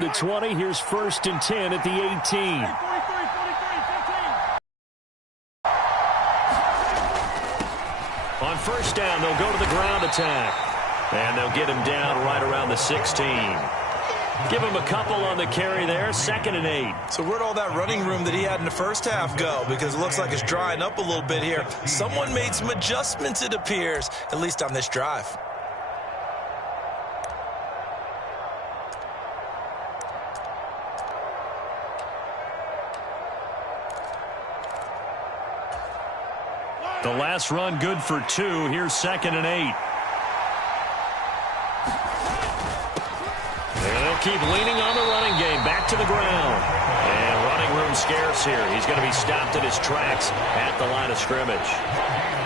The 20, here's 1st and 10 at the 18. On 1st down, they'll go to the ground attack. And they'll get him down right around the 16. Give him a couple on the carry there, 2nd and 8. So where'd all that running room that he had in the first half go? Because it looks like it's drying up a little bit here. Someone made some adjustments, it appears, at least on this drive. The last run good for 2. Here's 2nd and 8. And they'll keep leaning on the running game. Back to the ground. And running room scarce here. He's going to be stopped in his tracks at the line of scrimmage.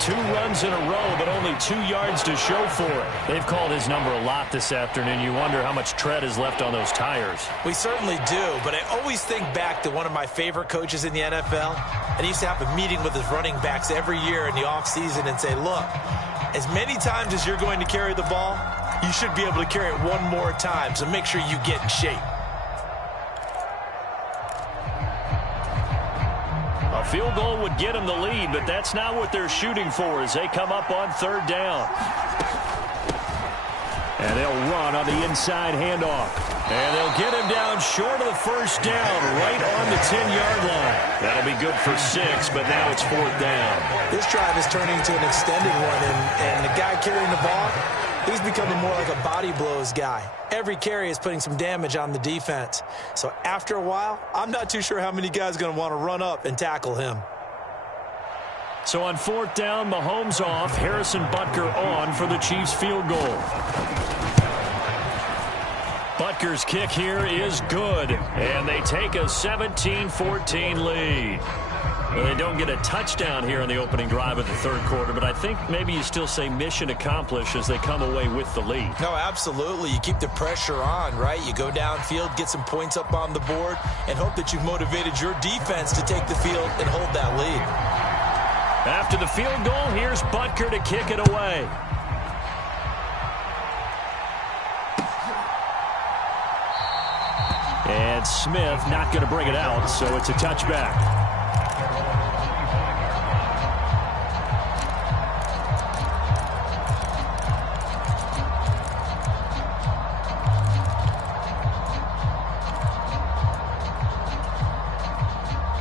2 runs in a row, but only 2 yards to show for it. They've called his number a lot this afternoon. You wonder how much tread is left on those tires. We certainly do, but I always think back to one of my favorite coaches in the NFL. And he used to have a meeting with his running backs every year in the offseason and say, look, as many times as you're going to carry the ball, you should be able to carry it one more time, so make sure you get in shape. A field goal would get them the lead, but that's not what they're shooting for as they come up on 3rd down. And they'll run on the inside handoff. And they'll get him down short of the 1st down, right on the 10-yard line. That'll be good for 6, but now it's 4th down. This drive is turning into an extended one, and the guy carrying the ball, he's becoming more like a body blows guy. Every carry is putting some damage on the defense. So after a while, I'm not too sure how many guys are going to want to run up and tackle him. So on 4th down, Mahomes off, Harrison Butker on for the Chiefs field goal. Butker's kick here is good, and they take a 17-14 lead. Well, they don't get a touchdown here in the opening drive of the 3rd quarter, but I think maybe you still say mission accomplished as they come away with the lead. No, absolutely. You keep the pressure on, right? You go downfield, get some points up on the board, and hope that you've motivated your defense to take the field and hold that lead. After the field goal, here's Butker to kick it away. And Smith not going to bring it out, so it's a touchback.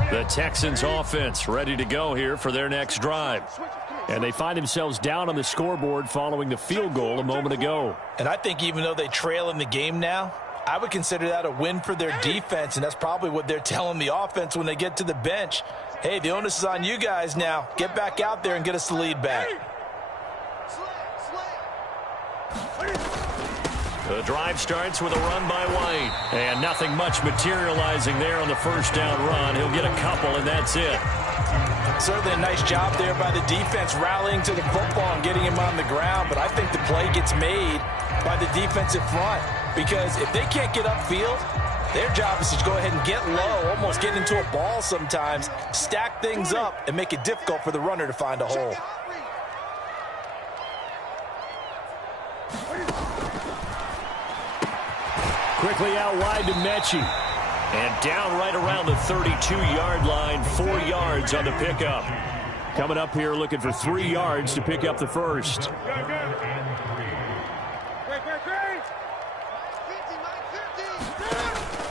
The Texans offense ready to go here for their next drive. And they find themselves down on the scoreboard following the field goal a moment ago. And I think even though they trail in the game now, I would consider that a win for their defense, and that's probably what they're telling the offense when they get to the bench. Hey, the onus is on you guys now. Get back out there and get us the lead back. The drive starts with a run by White. And nothing much materializing there on the 1st down run. He'll get a couple, and that's it. Certainly a nice job there by the defense rallying to the football and getting him on the ground, but I think the play gets made by the defensive front. Because if they can't get upfield, their job is to go ahead and get low, almost get into a ball sometimes, stack things up, and make it difficult for the runner to find a hole. Quickly out wide to Mechie. And down right around the 32-yard line, 4 yards on the pickup. Coming up here looking for 3 yards to pick up the first.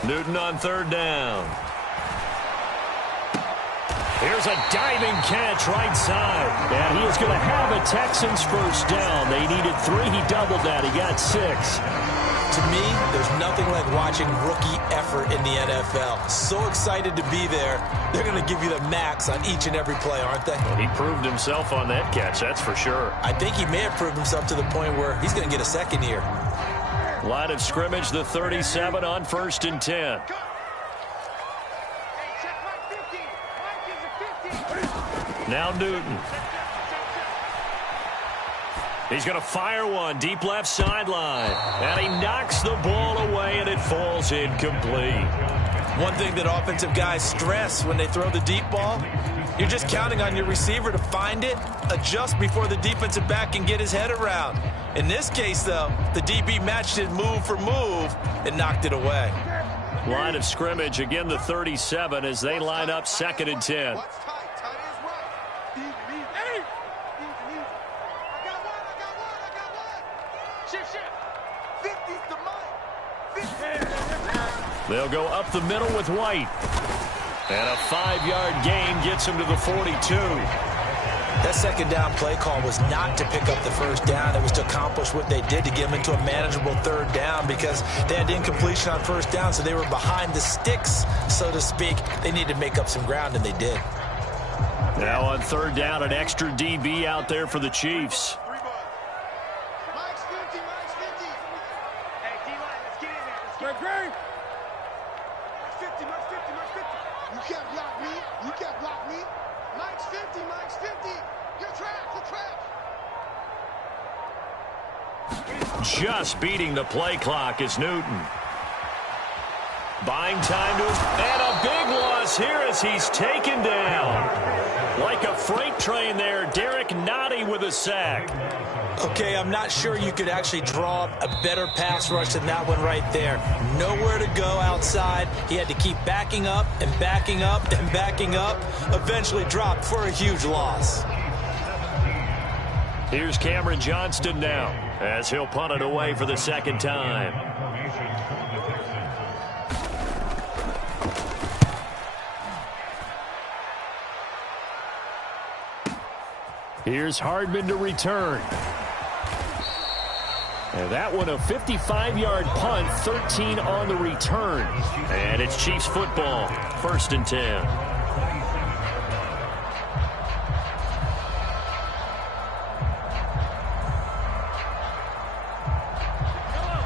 Newton on 3rd down. Here's a diving catch right side. And he is going to have a Texans 1st down. They needed 3. He doubled that. He got 6. To me, there's nothing like watching rookie effort in the NFL. So excited to be there. They're going to give you the max on each and every play, aren't they? Well, he proved himself on that catch, that's for sure. I think he may have proved himself to the point where he's going to get a second here. Line of scrimmage, the 37 on 1st and 10. Now Newton. He's going to fire one deep left sideline. And he knocks the ball away, and it falls incomplete. One thing that offensive guys stress when they throw the deep ball, you're just counting on your receiver to find it, adjust before the defensive back can get his head around. In this case, though, the DB matched it move for move and knocked it away. Line of scrimmage, again the 37 as they line up 2nd and 10. They'll go up the middle with White. And a 5-yard gain gets him to the 42. That second down play call was not to pick up the first down. It was to accomplish what they did, to get them into a manageable 3rd down, because they had incompletion on 1st down, so they were behind the sticks, so to speak. They needed to make up some ground, and they did. Now on 3rd down, an extra DB out there for the Chiefs. Just beating the play clock is Newton. Buying time to his, and a big loss here as he's taken down. Like a freight train there, Derek Nottie with a sack. Okay, I'm not sure you could actually draw a better pass rush than that one right there. Nowhere to go outside. He had to keep backing up and backing up and backing up. Eventually dropped for a huge loss. Here's Cameron Johnston now, as he'll punt it away for the 2nd time. Here's Hardman to return. And that one a 55-yard punt, 13 on the return. And it's Chiefs football, 1st and 10.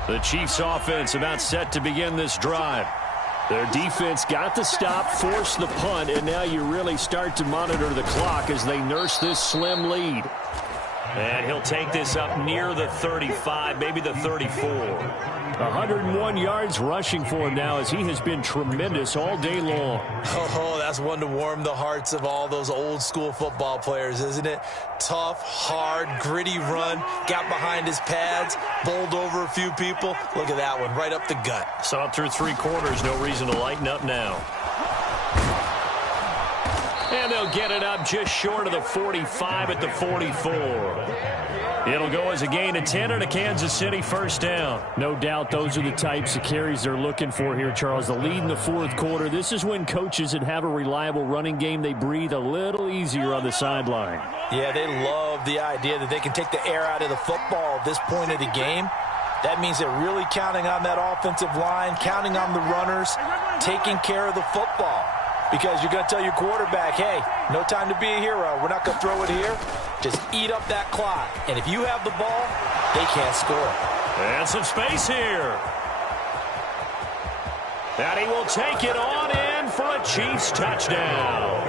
The Chiefs offense about set to begin this drive. Their defense got the stop, forced the punt, and now you really start to monitor the clock as they nurse this slim lead. And he'll take this up near the 35, maybe the 34. 101 yards rushing for him now as he has been tremendous all day long. Oh, that's one to warm the hearts of all those old school football players, isn't it? Tough, hard, gritty run, got behind his pads, bowled over a few people. Look at that one, right up the gut. Saw it through 3 quarters, no reason to lighten up now. And they'll get it up just short of the 45 at the 44. It'll go as a gain of 10 and a Kansas City 1st down. No doubt those are the types of carries they're looking for here, Charles. The lead in the 4th quarter. This is when coaches that have a reliable running game, they breathe a little easier on the sideline. Yeah, they love the idea that they can take the air out of the football at this point of the game. That means they're really counting on that offensive line, counting on the runners, taking care of the football. Because you're going to tell your quarterback, hey, no time to be a hero. We're not going to throw it here. Just eat up that clock. And if you have the ball, they can't score. And some space here. And he will take it on in for a Chiefs touchdown.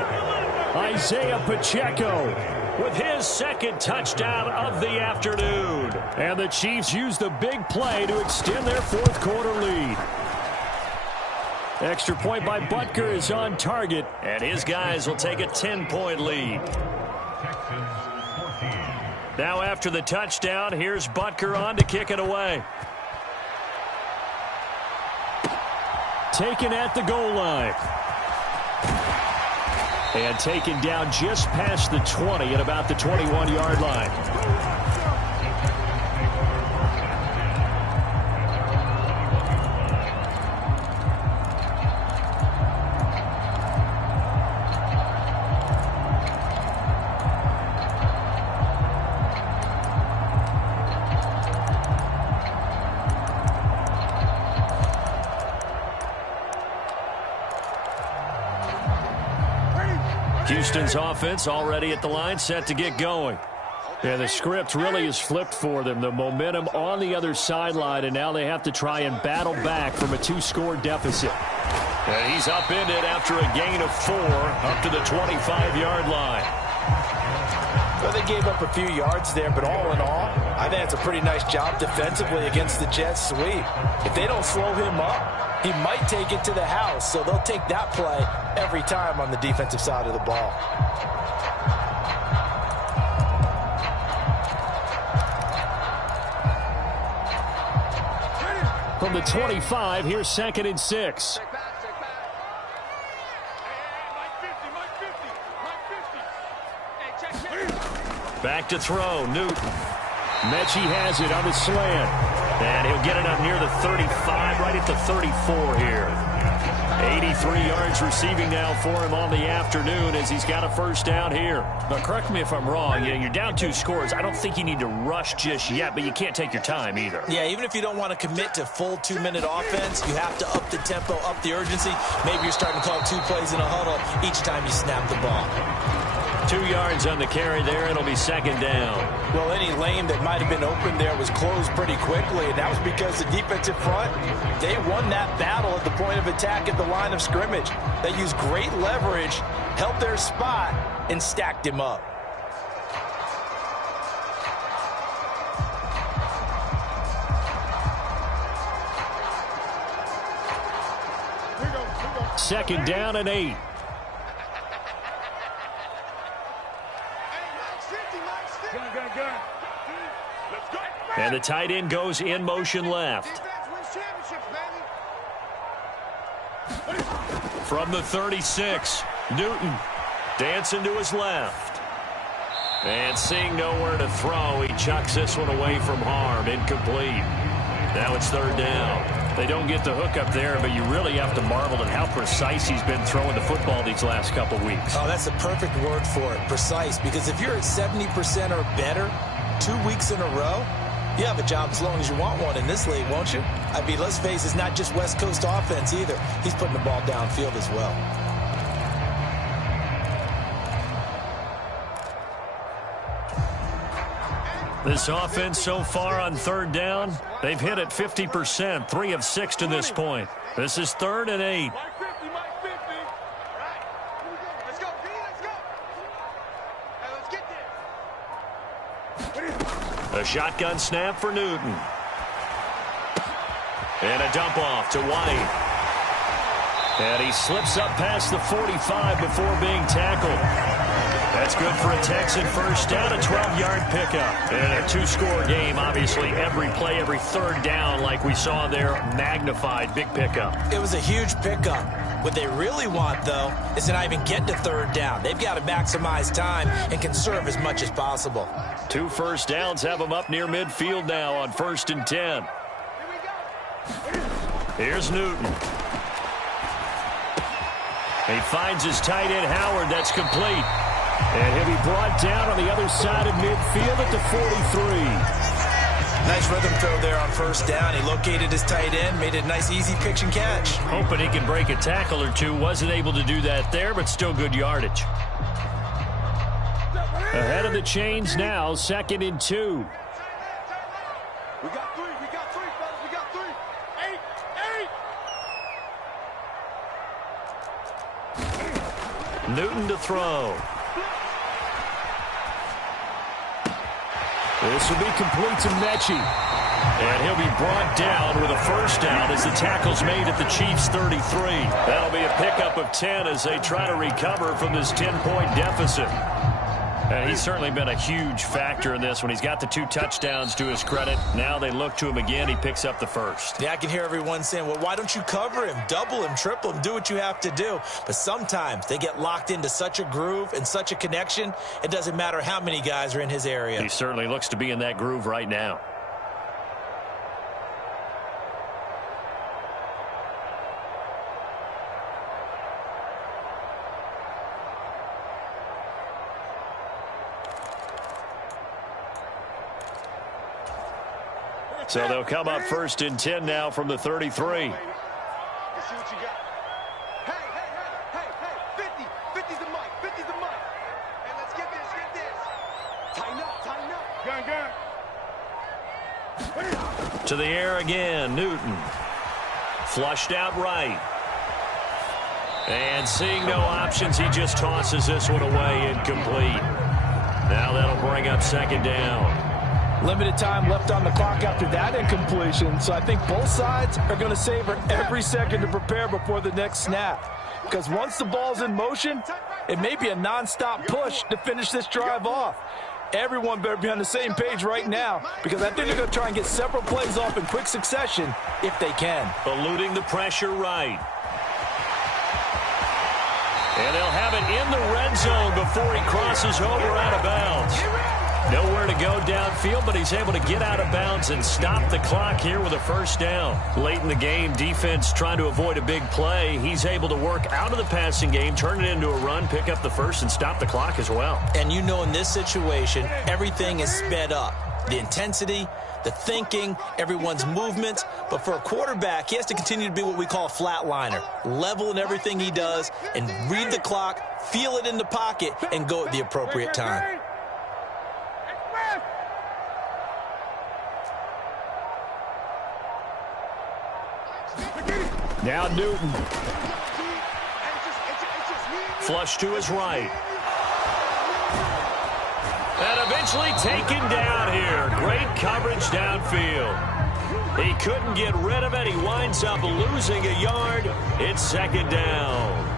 Isaiah Pacheco with his 2nd touchdown of the afternoon. And the Chiefs use the big play to extend their 4th quarter lead. Extra point by Butker is on target, and his guys will take a 10-point lead. Now after the touchdown, here's Butker on to kick it away. Taken at the goal line. And taken down just past the 20 at about the 21-yard line. Houston's offense already at the line, set to get going. Yeah, the script really is flipped for them. The momentum on the other sideline, and now they have to try and battle back from a 2-score deficit. And he's upended after a gain of 4 up to the 25-yard line. Well, they gave up a few yards there, but all in all, I think it's a pretty nice job defensively against the Jets sweep. If they don't slow him up, he might take it to the house, so they'll take that play every time on the defensive side of the ball. from the 25. Here's 2nd and 6. Back to throw. Newton. Mechie has it on the slant. And he'll get it up near the 35, right at the 34 here. 83 yards receiving now for him on the afternoon as he's got a first down here. Now, correct me if I'm wrong. You're down 2 scores. I don't think you need to rush just yet, but you can't take your time either. Yeah, even if you don't want to commit to full 2-minute offense, you have to up the tempo, up the urgency. Maybe you're starting to call 2 plays in a huddle each time you snap the ball. 2 yards on the carry there. It'll be 2nd down. Well, any lane that might have been open there was closed pretty quickly, and that was because the defensive front, they won that battle at the point of attack at the line of scrimmage. They used great leverage, held their spot, and stacked him up. Second down and 8. And the tight end goes in motion left. From the 36, Newton dancing to his left. And seeing nowhere to throw, he chucks this one away from harm. Incomplete. Now it's 3rd down. They don't get the hook up there, but you really have to marvel at how precise he's been throwing the football these last couple weeks. Oh, that's the perfect word for it, precise. Because if you're at 70% or better 2 weeks in a row, you have a job as long as you want one in this league, won't you? I mean, let's face it, it's not just West Coast offense either. He's putting the ball downfield as well. This offense so far on 3rd down, they've hit it 50%, 3 of 6 to this point. This is 3rd and 8. A shotgun snap for Newton. And a dump off to White. And he slips up past the 45 before being tackled. That's good for a Texan first down, a 12-yard pickup. And a 2-score game, obviously, every play, every 3rd down, like we saw there, magnified, big pickup. It was a huge pickup. What they really want, though, is to not even get to 3rd down. They've got to maximize time and conserve as much as possible. 2 first downs have them up near midfield now on 1st and 10. Here's Newton. He finds his tight end, Howard. That's complete. And he'll be brought down on the other side of midfield at the 43. Nice rhythm throw there on 1st down. He located his tight end, made it a nice, easy pitch and catch. Hoping he can break a tackle or two. Wasn't able to do that there, but still good yardage. Ahead of the chains now, 2nd and 2. We got 3, fellas, we got 3. 8. Newton to throw. This will be complete to Mechie. And he'll be brought down with a first down as the tackle's made at the Chiefs' 33. That'll be a pickup of 10 as they try to recover from this 10-point deficit. And he's certainly been a huge factor in this when he's got the 2 touchdowns to his credit. Now they look to him again. He picks up the first. Yeah, I can hear everyone saying, well, why don't you cover him, double him, triple him, do what you have to do. But sometimes they get locked into such a groove and such a connection, it doesn't matter how many guys are in his area. He certainly looks to be in that groove right now. So they'll come up 1st and 10 now from the 33. Let's see what you got. Hey, 50's the mic, 50's the mic. Hey, let's get this. Tighten up. Gun. To the air again, Newton. Flushed out right. And seeing no options, he just tosses this one away, incomplete. Now that'll bring up 2nd down. Limited time left on the clock after that incompletion, so I think both sides are going to savor every second to prepare before the next snap. Because once the ball's in motion, it may be a nonstop push to finish this drive off. Everyone better be on the same page right now, because I think they're going to try and get several plays off in quick succession if they can. Eluding the pressure right. And they'll have it in the red zone before he crosses over out of bounds. Nowhere to go downfield, but he's able to get out of bounds and stop the clock here with a first down. Late in the game, defense trying to avoid a big play. He's able to work out of the passing game, turn it into a run, pick up the first, and stop the clock as well. And you know in this situation, everything is sped up. The intensity, the thinking, everyone's movements. But for a quarterback, he has to continue to be what we call a flatliner. Level in everything he does and read the clock, feel it in the pocket, and go at the appropriate time. Now Newton. Flush to his right. And eventually taken down here. Great coverage downfield. He couldn't get rid of it. He winds up losing a yard. It's second down.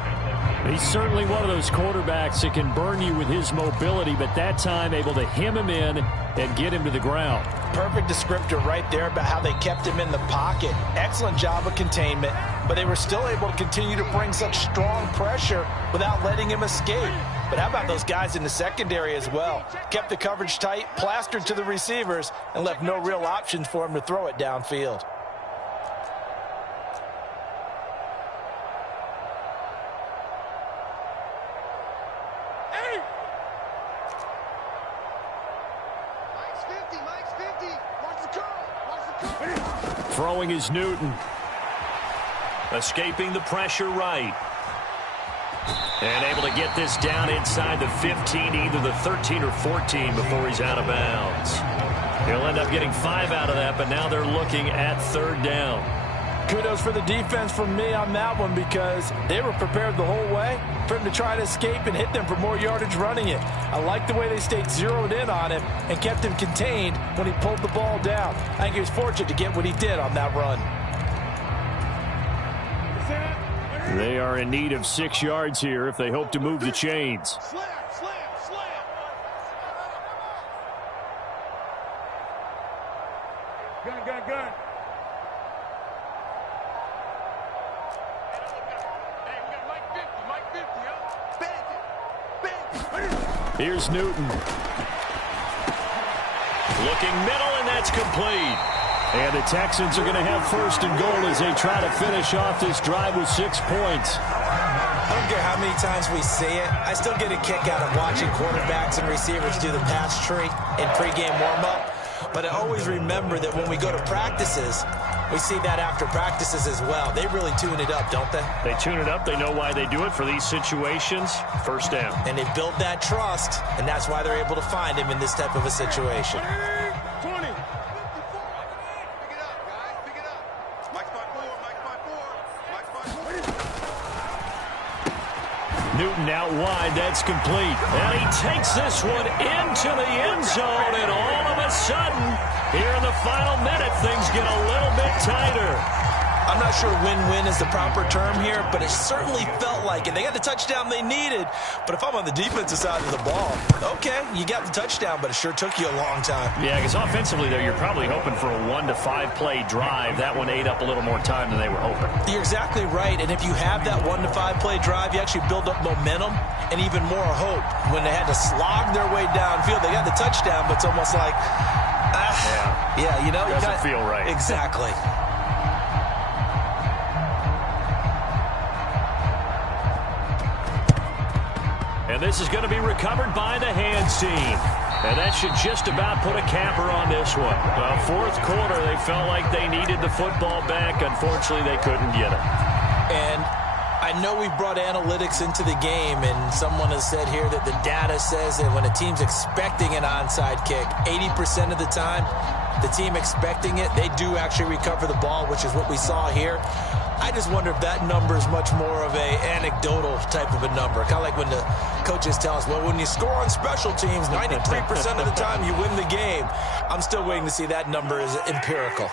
He's certainly one of those quarterbacks that can burn you with his mobility, but that time able to hem him in and get him to the ground. Perfect descriptor right there about how they kept him in the pocket. Excellent job of containment, but they were still able to continue to bring such strong pressure without letting him escape. But how about those guys in the secondary as well? Kept the coverage tight, plastered to the receivers, and left no real options for him to throw it downfield. Throwing is Newton. Escaping the pressure right. And able to get this down inside the 15, either the 13 or 14 before he's out of bounds. He'll end up getting 5 out of that, but now they're looking at third down. Kudos for the defense from me on that one, because they were prepared the whole way for him to try to escape and hit them for more yardage running it. I like the way they stayed zeroed in on him and kept him contained when he pulled the ball down. I think he was fortunate to get what he did on that run. They are in need of 6 yards here if they hope to move the chains. Gun. Here's Newton. Looking middle, and that's complete. And the Texans are going to have first and goal as they try to finish off this drive with 6 points. I don't care how many times we see it. I still get a kick out of watching quarterbacks and receivers do the pass tree in pregame warm-up. But I always remember that when we go to practices, we see that after practices as well. They really tune it up, don't they? They tune it up. They know why they do it for these situations. First down. And they build that trust, and that's why they're able to find him in this type of a situation. 20. Pick it up, guys. Pick it up. Mike's by 4. Mike's by 4. Newton out wide. That's complete. And he takes this one into the end zone, and all of a sudden, here in the final minute, things get a little bit tighter. I'm not sure win-win is the proper term here, but it certainly felt like it. They got the touchdown they needed, but if I'm on the defensive side of the ball, okay, you got the touchdown, but it sure took you a long time. Yeah, because offensively, though, you're probably hoping for a 1 to 5 play drive. That one ate up a little more time than they were hoping. You're exactly right, and if you have that 1 to 5 play drive, you actually build up momentum and even more hope. When they had to slog their way downfield, they got the touchdown, but it's almost like, yeah, you know. Doesn't feel right. Exactly. And this is going to be recovered by the hands team. And that should just about put a capper on this one. Fourth quarter, they felt like they needed the football back. Unfortunately, they couldn't get it. And I know we've brought analytics into the game, and someone has said here that the data says that when a team's expecting an onside kick, 80% of the time, the team expecting it, they do actually recover the ball, which is what we saw here. I just wonder if that number is much more of a anecdotal type of a number. Kind of like when the coaches tell us, well, when you score on special teams, 93% of the time you win the game. I'm still waiting to see that number is empirical.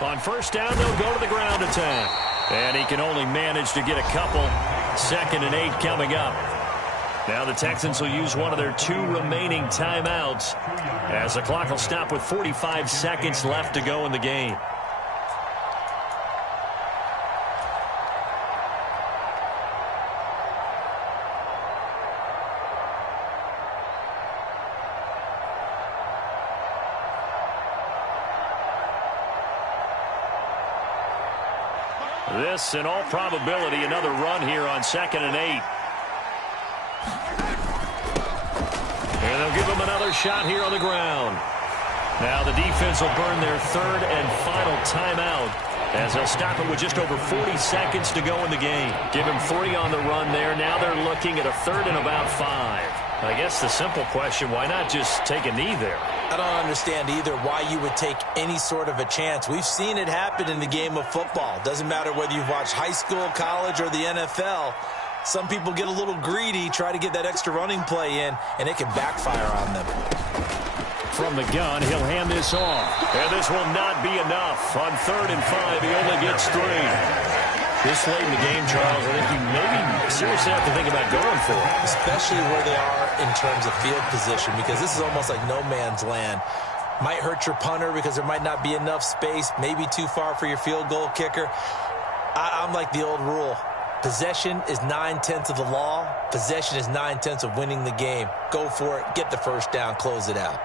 On first down, they'll go to the ground attack. And he can only manage to get a couple. 2nd and 8 coming up. Now the Texans will use one of their 2 remaining timeouts as the clock will stop with 45 seconds left to go in the game. This, in all probability, another run here on 2nd and 8. And they'll give him another shot here on the ground. Now the defense will burn their 3rd and final timeout as they'll stop it with just over 40 seconds to go in the game. Give him 3 on the run there. Now they're looking at a 3rd and about 5. I guess the simple question, why not just take a knee there? I don't understand either why you would take any sort of a chance. We've seen it happen in the game of football. Doesn't matter whether you've watched high school, college, or the NFL. Some people get a little greedy, try to get that extra running play in, and it can backfire on them. From the gun, he'll hand this off. And this will not be enough. On 3rd and 5, he only gets 3. This late in the game, Charles, I think you maybe seriously have to think about going for it. Especially where they are in terms of field position, because this is almost like no man's land. Might hurt your punter because there might not be enough space, maybe too far for your field goal kicker. I'm like the old rule. Possession is 9/10 of the law. Possession is 9/10 of winning the game. Go for it. Get the first down. Close it out.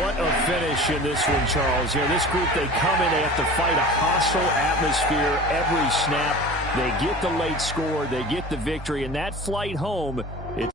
What a finish in this one, Charles. You know, this group, they come in, they have to fight a hostile atmosphere every snap. They get the late score, they get the victory, and that flight home, it